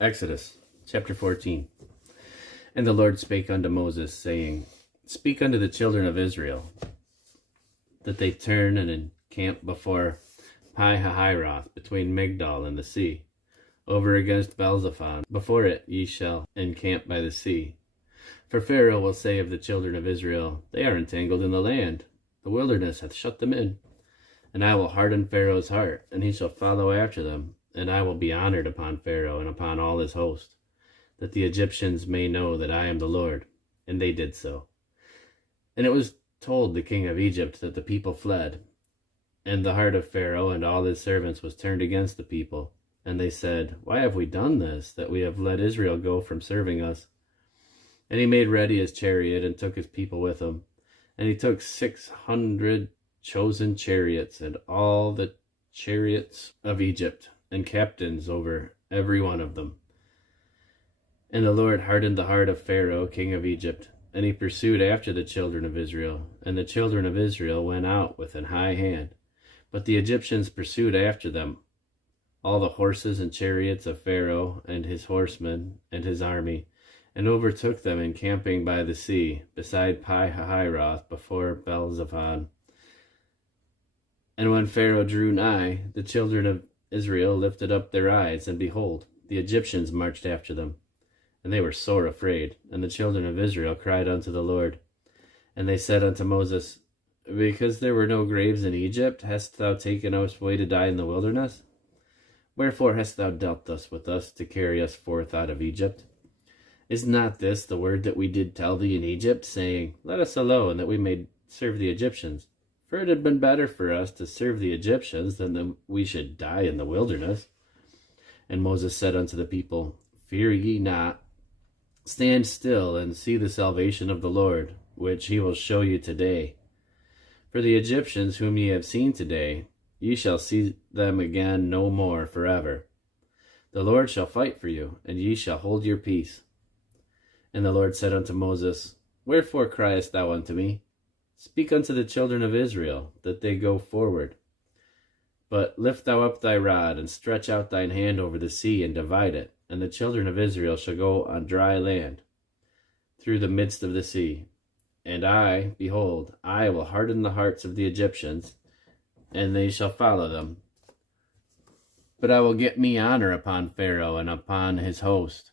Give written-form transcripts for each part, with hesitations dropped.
Exodus chapter 14. And the Lord spake unto Moses, saying, Speak unto the children of Israel, that they turn and encamp before Pi-hahiroth, between Migdol and the sea, over against Baal-zephon. Before it ye shall encamp by the sea. For Pharaoh will say of the children of Israel, They are entangled in the land, the wilderness hath shut them in. And I will harden Pharaoh's heart, and he shall follow after them. And I will be honored upon Pharaoh and upon all his host, that the Egyptians may know that I am the Lord. And they did so. And it was told the king of Egypt that the people fled. And the heart of Pharaoh and all his servants was turned against the people. And they said, Why have we done this, that we have let Israel go from serving us? And he made ready his chariot, and took his people with him. And he took 600 chosen chariots, and all the chariots of Egypt, and captains over every one of them. And the Lord hardened the heart of Pharaoh, king of Egypt, and he pursued after the children of Israel. And the children of Israel went out with an high hand. But the Egyptians pursued after them, all the horses and chariots of Pharaoh, and his horsemen, and his army, and overtook them encamping by the sea, beside Pi-hahiroth, before Baal-zephon. And when Pharaoh drew nigh, the children of Israel lifted up their eyes, and behold, the Egyptians marched after them. And they were sore afraid. And the children of Israel cried unto the Lord. And they said unto Moses, Because there were no graves in Egypt, hast thou taken us away to die in the wilderness? Wherefore hast thou dealt thus with us, to carry us forth out of Egypt? Is not this the word that we did tell thee in Egypt, saying, Let us alone, that we may serve the Egyptians? For it had been better for us to serve the Egyptians than that we should die in the wilderness. And Moses said unto the people, Fear ye not, stand still, and see the salvation of the Lord, which he will show you today. For the Egyptians whom ye have seen today, ye shall see them again no more forever. The Lord shall fight for you, and ye shall hold your peace. And the Lord said unto Moses, Wherefore criest thou unto me? Speak unto the children of Israel, that they go forward. But lift thou up thy rod, and stretch out thine hand over the sea, and divide it, and the children of Israel shall go on dry land, through the midst of the sea. And I, behold, I will harden the hearts of the Egyptians, and they shall follow them. But I will get me honor upon Pharaoh, and upon his host,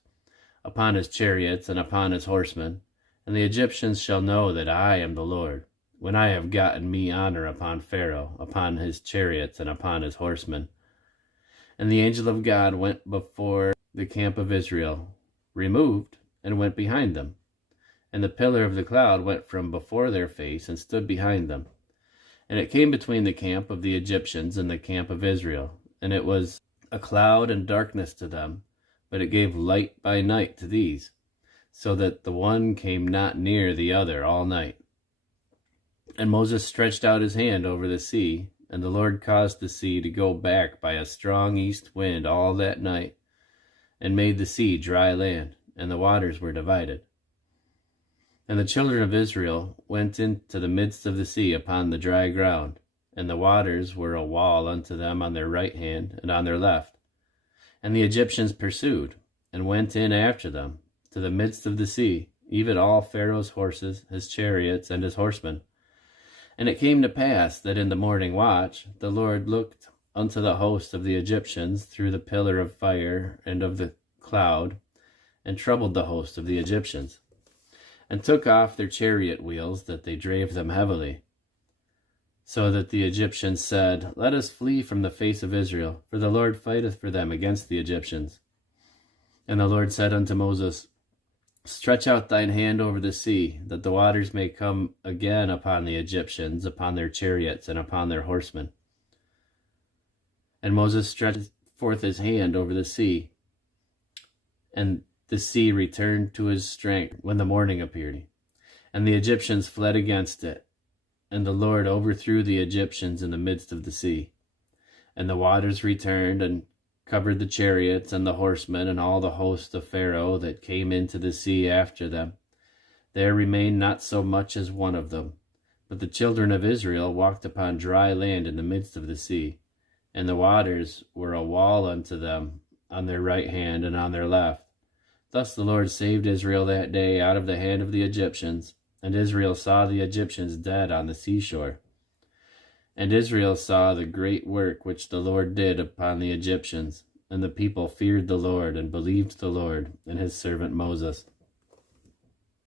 upon his chariots, and upon his horsemen. And the Egyptians shall know that I am the Lord, when I have gotten me honor upon Pharaoh, upon his chariots, and upon his horsemen. And the angel of God went before the camp of Israel, removed, and went behind them. And the pillar of the cloud went from before their face, and stood behind them. And it came between the camp of the Egyptians and the camp of Israel. And it was a cloud and darkness to them, but it gave light by night to these, so that the one came not near the other all night. And Moses stretched out his hand over the sea, and the Lord caused the sea to go back by a strong east wind all that night, and made the sea dry land, and the waters were divided. And the children of Israel went into the midst of the sea upon the dry ground, and the waters were a wall unto them on their right hand and on their left. And the Egyptians pursued, and went in after them, to the midst of the sea, even all Pharaoh's horses, his chariots, and his horsemen. And it came to pass that in the morning watch the Lord looked unto the host of the Egyptians through the pillar of fire and of the cloud, and troubled the host of the Egyptians, and took off their chariot wheels, that they drave them heavily. So that the Egyptians said, Let us flee from the face of Israel, for the Lord fighteth for them against the Egyptians. And the Lord said unto Moses, Stretch out thine hand over the sea, that the waters may come again upon the Egyptians, upon their chariots, and upon their horsemen. And Moses stretched forth his hand over the sea, and the sea returned to his strength when the morning appeared. And the Egyptians fled against it, and the Lord overthrew the Egyptians in the midst of the sea. And the waters returned, and covered the chariots and the horsemen, and all the host of Pharaoh that came into the sea after them. There remained not so much as one of them. But the children of Israel walked upon dry land in the midst of the sea, and the waters were a wall unto them on their right hand and on their left. Thus the Lord saved Israel that day out of the hand of the Egyptians, and Israel saw the Egyptians dead on the seashore. And Israel saw the great work which the Lord did upon the Egyptians, and the people feared the Lord and believed the Lord and his servant Moses.